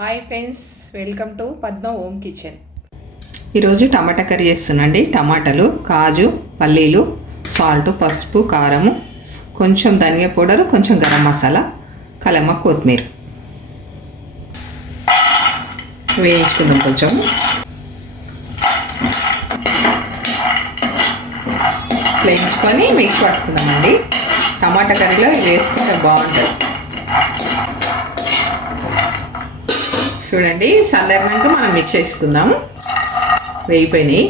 Hi friends, welcome to Padma home kitchen. ఈరోజు టమాటా curry చేస్తున్నాండి. టమాటాలు, కాజు, పల్లీలు, సాల్ట్, పసుపు, కారము, కొంచెం ధనియా పౌడరు, కొంచెం గరం మసాలా, కలమ, కొత్తిమీర వేయించుకుందాం. కొంచెం వేయించుకొని మిక్స్ పట్టుకుందామండి. టమాటా కర్రీలో ఇది వేసుకుంటే బాగుంటుంది. చూడండి, సాధారణంగా మనం మిక్స్ చేసుకుందాము. వేగిపోయినాయి.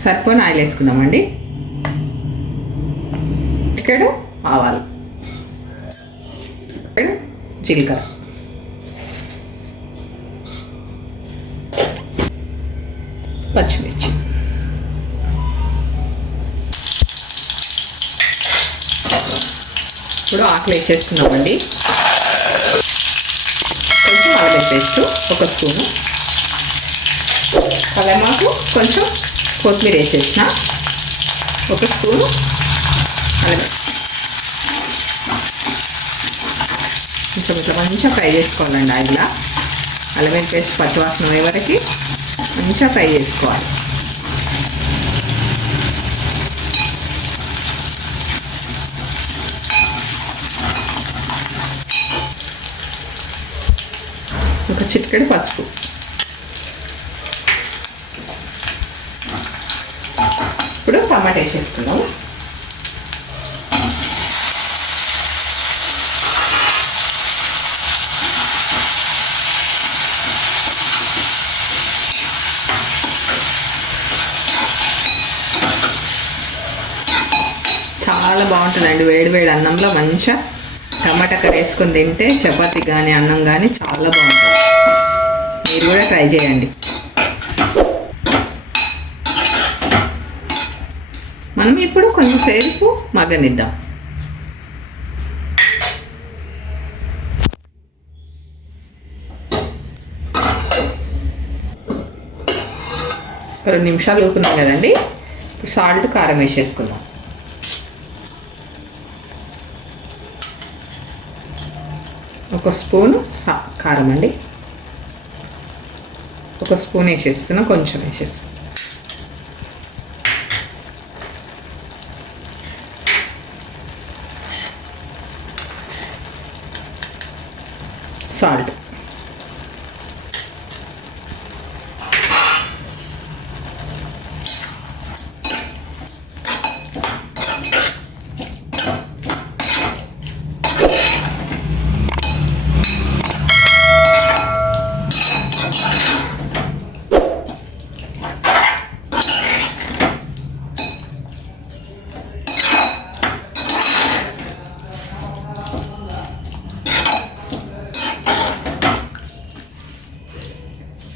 సరిపోని ఆయిల్ వేసుకుందామండి. చిటికెడు ఆవాలు, జీలకర్ర, పచ్చిమిర్చి, ఇప్పుడు ఆకులు వేసేసుకున్నామండి. కొంచెం అల్లం పేస్ట్ ఒక స్పూను, కలమాకు, కొంచెం కొత్తిమీర వేసేసిన ఒక స్పూను, అల్లం కొంచెం ఇట్లా మంచిగా ఫ్రై చేసుకోవాలండి. ఆయిల్లా అల్లం పేస్ట్ పచ్చివాసన అయ్యే వరకు మంచిగా ఫ్రై చేసుకోవాలి. ఒక చిటికెడు పసుపు, ఇప్పుడు టమాటా వేసేసుకున్నాము. చాలా బాగుంటుందండి. వేడి వేడి అన్నంలో మంచిగా టమాటా కర్రీ వేసుకొని తింటే చపాతీ కానీ అన్నం కానీ చాలా బాగుంటుంది. మీరు కూడా ట్రై చేయండి. మనం ఇప్పుడు కొంచెంసేపు మగ్గనిద్దాం. ఒక 2 నిమిషాలు ఊపుకున్నాం కదండి. ఇప్పుడు సాల్ట్, కారం వేసేసుకుందాం. ఒక స్పూను కారం అండి, ఒక స్పూన్ వేసేస్తున్నా, కొంచెం వేసేస్తున్నా. సాల్ట్,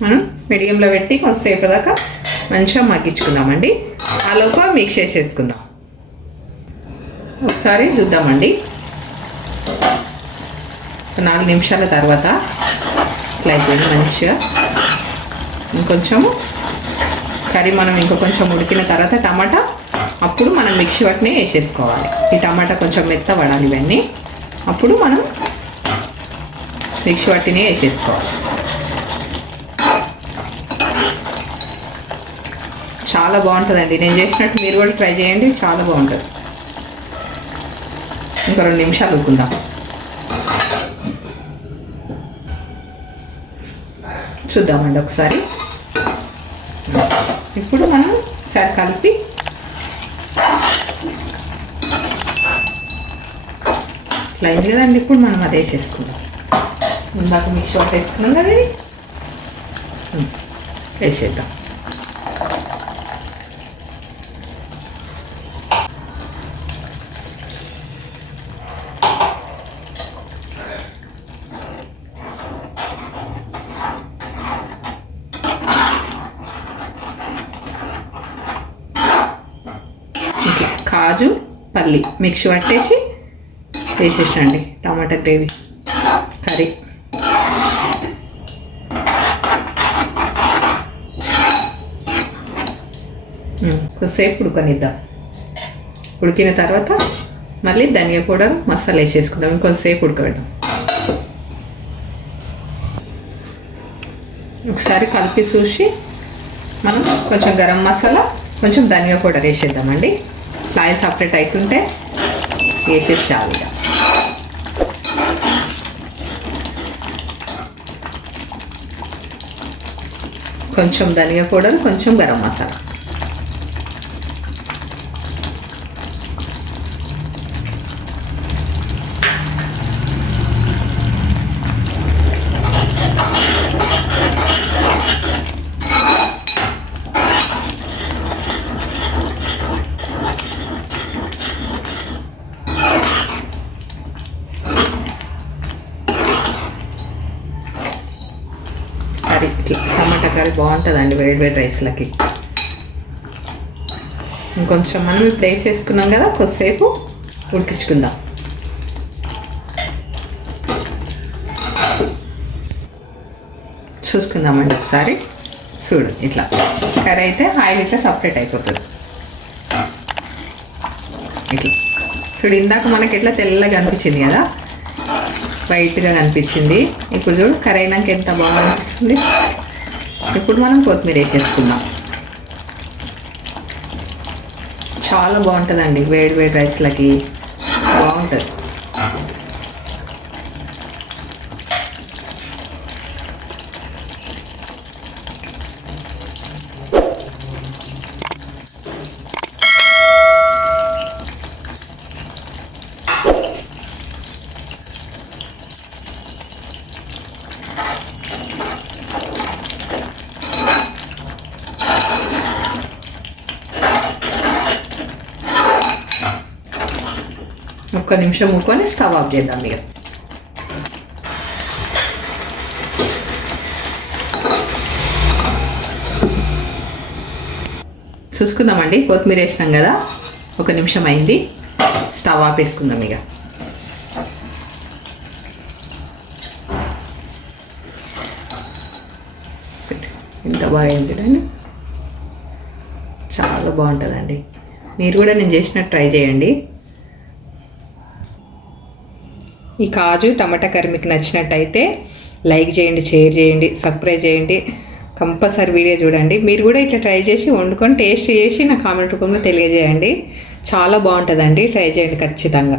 మనం మీడియంలో పెట్టి కొంతసేపు దాకా మంచిగా మగ్గించుకుందామండి. ఆ లోపల మిక్స్ చేసేసుకుందాం. ఒకసారి చూద్దామండి. 4 నిమిషాల తర్వాత ఇట్లా అయిపోయింది మంచిగా. ఇంకొంచెము కర్రీ మనం కొంచెం ఉడికిన తర్వాత టమాటా అప్పుడు మనం మిక్సీ వాటిని వేసేసుకోవాలి. ఈ టమాటా కొంచెం మెత్త పడాలి. ఇవన్నీ అప్పుడు మనం మిక్సీ వాటిని వేసేసుకోవాలి. చాలా బాగుంటుందండి. నేను చేసినట్టు మీరు కూడా ట్రై చేయండి, చాలా బాగుంటుంది. ఇంకా 2 నిమిషాలు ఉడుకుందాం. చూద్దామండి ఒకసారి. ఇప్పుడు మనం ఒకసారి కలిపి ఇట్లా అయింది కదండి. ఇప్పుడు మనం అది వేసేసుకుందాం. ఇందాక మిక్సీ వాటి వేసుకున్నాం కదా, వేసేద్దాం. కాజు, పల్లి మిక్సీ పట్టేసి వేసేసండి. టమాటా గ్రేవీ కర్రీ కొద్దిసేపు ఉడకనిద్దాం. ఉడికిన తర్వాత మళ్ళీ ధనియా పౌడర్, మసాలా వేసేసుకుందాం. ఇంకొంతసేపు ఉడకబెడదాం. ఒకసారి కలిపి చూసి మనం కొంచెం గరం మసాలా కొంచెం ధనియా పౌడర్ వేసేద్దామండి. ఆయిల్ సపరేట్ అవుతుంటే వేసేసాలి. కొంచెం ధనియా పౌడర్ కొంచెం గరం మసాలా. కర్రీ టమాటా కర్రీ బాగుంటుందండి వేడి వేడి రైస్లకి. ఇంకొంచెం మనం ఇప్పుడు వేసేసుకున్నాం కదా, కొద్దిసేపు ఉడికించుకుందాం. చూసుకుందామండి ఒకసారి. చూడు ఇట్లా కర్రీ అయితే ఆయిల్ ఇట్లా సపరేట్ అయిపోతుంది. ఇట్లా చూడు, ఇందాక మనకి ఎట్లా తెల్లగా అనిపించింది కదా, వైట్గా కనిపించింది. ఇప్పుడు చూడు కర్రీ అయినాక ఎంత బాగా అనిపిస్తుంది. ఇప్పుడు మనం కొత్తిమీర వేసేసుకుందాం. చాలా బాగుంటుందండి వేడి వేడి రైస్లకి, బాగుంటుంది. ఒక్క నిమిషం ముక్కొని స్టవ్ ఆఫ్ చేద్దాం. ఇక చూసుకుందామండి. కొత్తిమీర వేసినాం కదా, ఒక నిమిషం అయింది. స్టవ్ ఆఫ్ వేసుకుందాం. ఇక ఇంత బాగా ఏం చూడండి, చాలా బాగుంటుందండి. మీరు కూడా నేను చేసినట్టు ట్రై చేయండి. ఈ కాజు టమాటా కర్రీ మీకు నచ్చినట్టయితే లైక్ చేయండి, షేర్ చేయండి, సబ్స్క్రైబ్ చేయండి. కంపల్సరీ వీడియో చూడండి. మీరు కూడా ఇట్లా ట్రై చేసి వండుకొని టేస్ట్ చేసి నా కామెంట్ రూపంలో తెలియజేయండి. చాలా బాగుంటుందండి, ట్రై చేయండి ఖచ్చితంగా.